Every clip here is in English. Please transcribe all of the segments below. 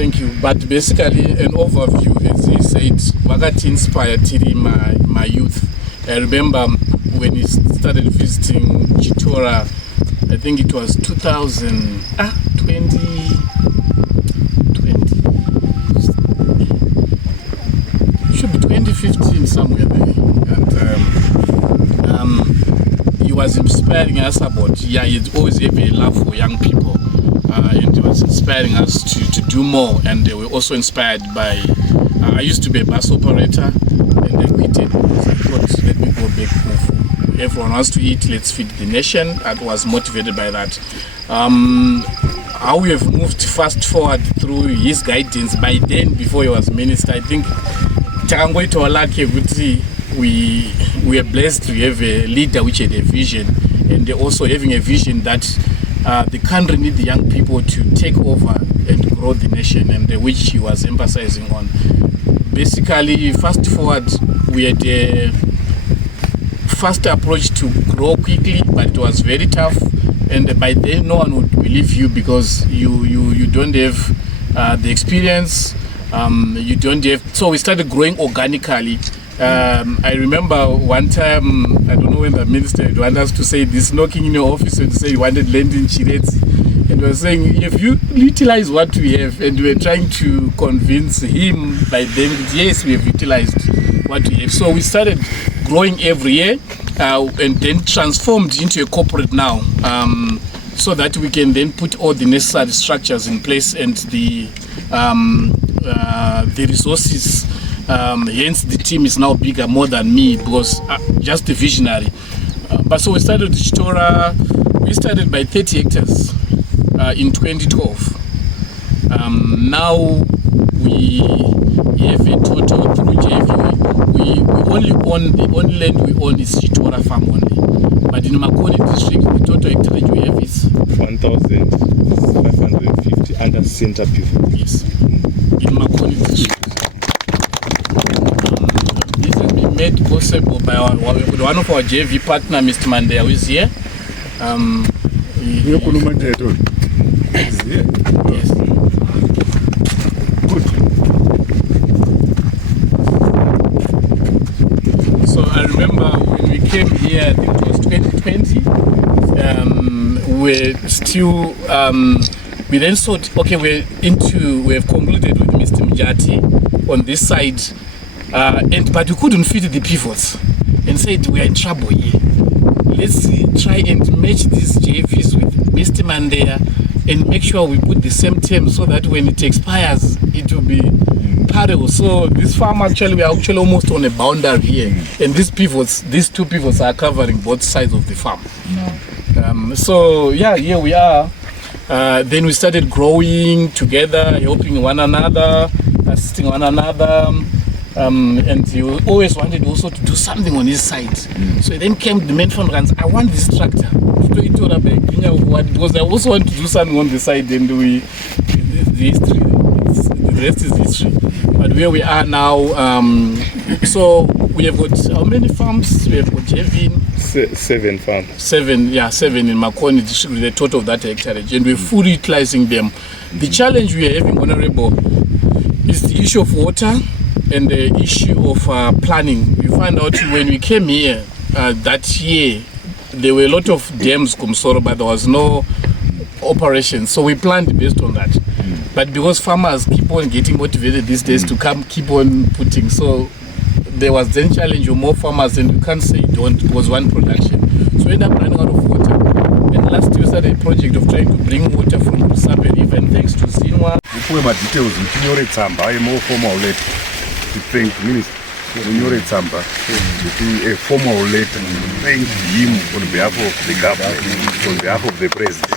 Thank you. But basically, an overview, as he said, Wakati inspired my youth. I remember when he started visiting Chitora, I think it was 2020, should be 2015, somewhere there. And he was inspiring us about, he'd always have a love for young people. And he was inspiring us to do more, and they were also inspired by I used to be a bus operator, and I quit it because I thought, let me go back home. Everyone wants to eat, let's feed the nation. I was motivated by that. How we have moved fast forward through his guidance. By then, before he was minister, I think we are blessed to have a leader which had a vision, and also having a vision that the country needs the young people to take over and grow the nation, and which he was emphasizing on. Basically, fast forward, we had a fast approach to grow quickly, but it was very tough. And by then, no one would believe you because you don't have the experience. You don't have. So we started growing organically. I remember one time, I don't know when the minister wanted us to say this, knocking in your office and say you wanted land in Chirets, and we were saying, if you utilize what we have, and we were trying to convince him by then, yes, we have utilized what we have. So we started growing every year, and then transformed into a corporate now, so that we can then put all the necessary structures in place and the resources. Hence the team is now bigger, more than me, because just a visionary. But so we started Chitora. We started by 30 hectares in 2012. Now we have a total through JV. We only own, the only land we own is Chitora farm only. But in Makoni district, the total hectareage we have is 1,550 under center pivot. Yes, in Makoni district. Made possible by one of our JV partner, Mr. Mandea, who is here. Yes. Good. So I remember when we came here, I think it was 2020. We're still. We then thought, okay, we have concluded with Mr. Mjati on this side. But we couldn't fit the pivots and said we are in trouble here. Let's try and match these JVs with Mr. Mandea and make sure we put the same terms so that when it expires, it will be parallel. So this farm actually, we are actually almost on a boundary here, and these two pivots are covering both sides of the farm. So yeah, here we are. Then we started growing together, helping one another, assisting one another. And he always wanted also to do something on his side. So then came the main fund runs, I want this tractor. Because I also want to do something on the side, and the rest is history. But where we are now, so we have got how many farms? We have got 7 farms. 7 in Makoni district with a total of that hectareage, and we're fully utilizing them. The challenge we are having, Honorable, is the issue of water and the issue of planning. We found out when we came here that year, there were a lot of dams, Kumsoro, but there was no operation. So we planned based on that. But because farmers keep on getting motivated these days to keep on putting, so there was then challenge of more farmers, and we can't say don't, it was one production. So we ended up running out of water. And last year we started a project of trying to bring water from the Sabe River, and thanks to Zinwa. Thank the minister. When you're at Samba, a formal letter thank him on behalf of the government, on behalf of the president,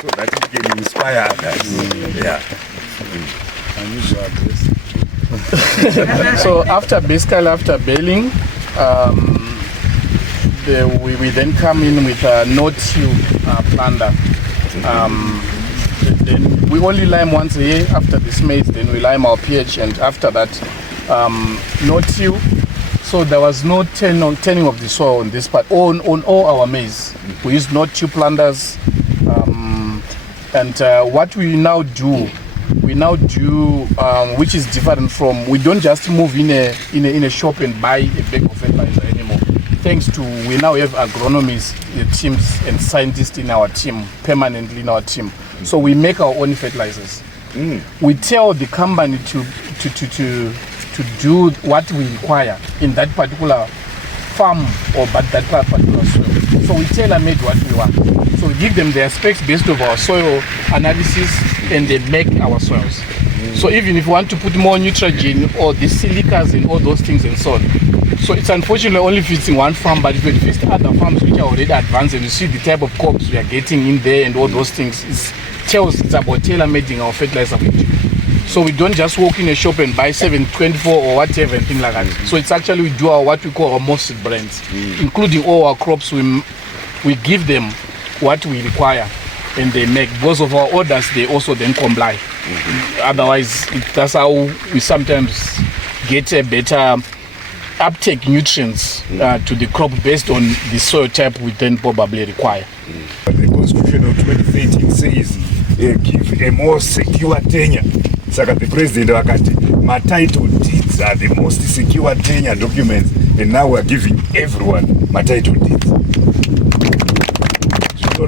so that it can inspire others. So after baling, we then come in with a no-till planter. Then we only lime once a year. After this maize, then we lime our pH, and after that, no till. So there was no turning of the soil on this part. On all our maize, we use no till planters. And what we now do, we now do, which is different from, we don't just move in a shop and buy a bag of fertilizer anymore. Thanks to, we now have agronomists, teams and scientists in our team, permanently in our team. So we make our own fertilizers. We tell the company to do what we require in that particular farm or that particular soil. So we tailor-made what we want. So we give them their specs based on our soil analysis, and they make our soils. So even if you want to put more nitrogen or the silicas and all those things and so on. So it's unfortunately only fits in one farm, but if you visit other farms which are already advanced and you see the type of crops we are getting in there and all those things, it's about tailor-making our fertilizer. So we don't just walk in a shop and buy 724 or whatever and things like that. So it's actually we do what we call our most brands, including all our crops. We give them what we require, and they make. Because of our orders, they also then comply. Otherwise, that's how we sometimes get a better uptake nutrients to the crop based on the soil type we then probably require. The Constitution of 2013 says give a more secure tenure. Saka the president wakati, my title deeds are the most secure tenure documents, and now we're giving everyone my title deeds. So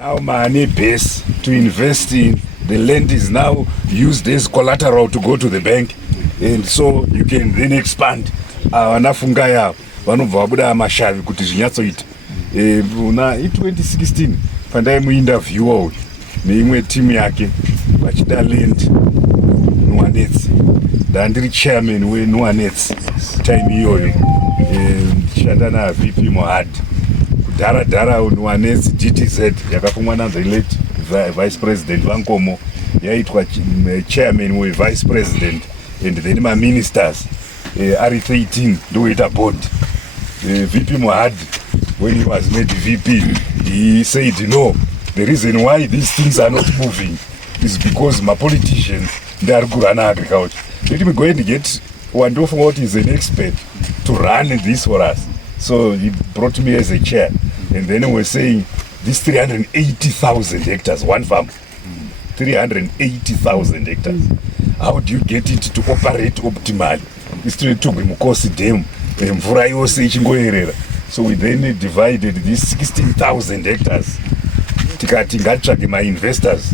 now money base to invest in, the land is now used as collateral to go to the bank, and so you can then expand. Wanafunga yao vanobva vabuda mashavi kuti zvinyatsoita. Una 2016 pandai muinterview neimwe timu yake vachida land Nuanets, ndandiri chairman weNuanets time iyoyo, ndichishanda naVP Mohad kudhara Nuanets GTZ yakafungwa nanzi late vice president Vankomo, yaitwa chairman wevice president and then maministers ari 13 ndoita board. VP Mohad, when he was made VP, he said no, the reason why these things are not moving is because my politicians, they are good at agriculture. Let me go ahead and get one of what is an expert to run this for us. So he brought me as a chair, and then we're saying this 380,000 hectares, one farm, 380,000 hectares. How do you get it to operate optimally? It's to be mukosi dam, mvura yose ichingoerera. So we then divided these 16,000 hectares. Tikati ngatsvake my investors.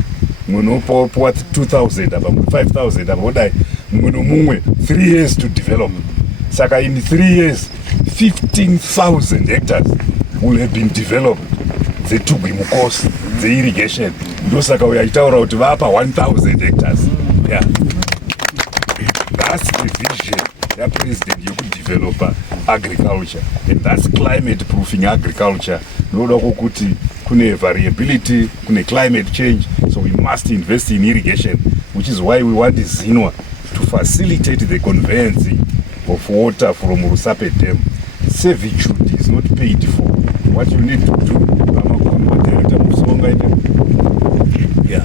Munopa 2,000 apa 5,000 apa odai muno mumwe 3 years to develop. Saka in 3 years 15,000 hectares will have been developed. The tugwi mukosi, the irrigation. Ndosaka uyaitaura kuti vapa 1,000 hectares. Yeah. That's the vision that president you could develop agriculture, and that's climate proofing agriculture. Noda kuti kune variability, kune climate change, so we must invest in irrigation, which is why we want the Zinwa to facilitate the conveyance of water from Rusape Dam. Servitude is not paid for. What you need to do, yeah,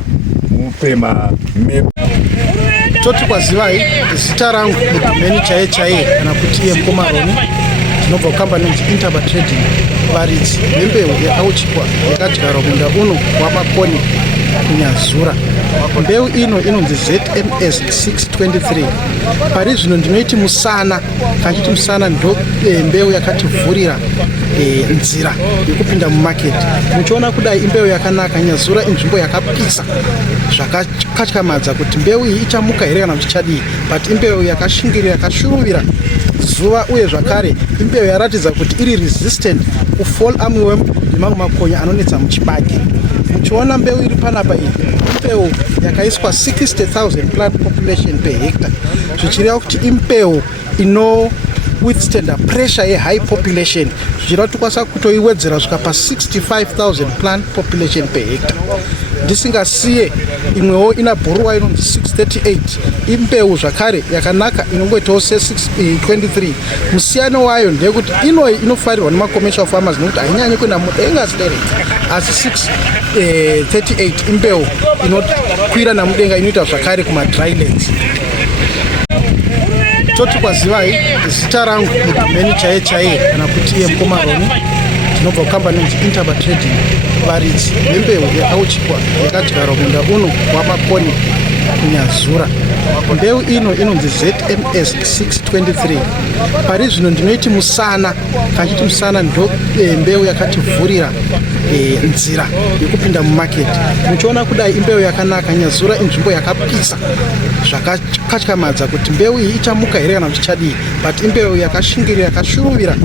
toti kwazivai zita rangu meni chaiye kana kuti iye Mukomaroni, tinobva kukambani inzi Interba Trading, varidzi vembeu yakauchikwa yakadyarwa munda uno wamakoni kunyazura. Mbeu ino inonzi ZMS 623. Pari zvino ndinoiti musana, kanchiti musana ndo mbeu yakativhurira nzira yekupinda mumaketi. Muchiona kudai imbeu yakanaka. Nyazura inzvimbo yakapisa zvakatyamadza kuti mbeu iyi ichamuka here kana kuti ichadii, but imbeu yakashingirira yakashuruvira zuva, uye zvakare imbeu yaratidza kuti iri resistant kufall armyworm nemamwe makonya anonetsa muchibage. Muchiona mbeu iri panapa iyi imbeu yakaiswa 60,000 plant population per hectare, zvichireva kuti imbeu ino withstand pressure ye high population, zvichireva kuti tikwanisa kutoiwedzera kusvika pa 65,000 plant population per hectare. Ndisingasiye imwewo ina bhuruwa inonzi 638, imbeu zvakare yakanaka inongoitawo se623. Musiyano wayo ndeyekuti inoyi inofarirwa nemacommercial farmers nekuti hainyanyi kuenda mudenga direct, asi 638 imbeu inokwira namudenga inoita zvakare kuma drylands. Toti kwazivai zita rangu meni chaiye kana kuti iye Mukomaroni, tinobva kukambani inzi Interba Trading, varidzi vembeu yakauchikwa yakadyarwa munda uno wamakoni kunyazura. Mbeu ino inonzi ZMS 623. Pari zvino ndinoiti musana, kachiti musana ndo mbeu yakativhurira nzira yekupinda mumarket. Muchiona kudai imbeu yakanaka. Nyazura inzvimbo yakapisa zvakatyamadza kuti mbeu iyi ichamuka here kana zvichadii, but imbeu yakashingirira yakashuruvira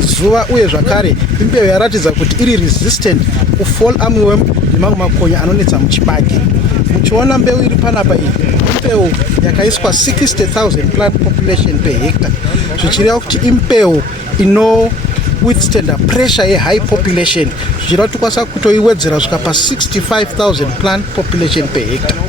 zuva, uye zvakare imbeu yaratidza kuti iri resistant kufall armyworm nemamwe makonye anonetsa muchibage. Muchiona mbeu iri panapa iyi imbeu yakaiswa 60,000 plant population per hectare, zvichireva kuti imbeu ino withstand pressure yehigh population, zvichireva kuti tikwanisa kutoiwedzera zvikapa 65,000 plant population per hectare.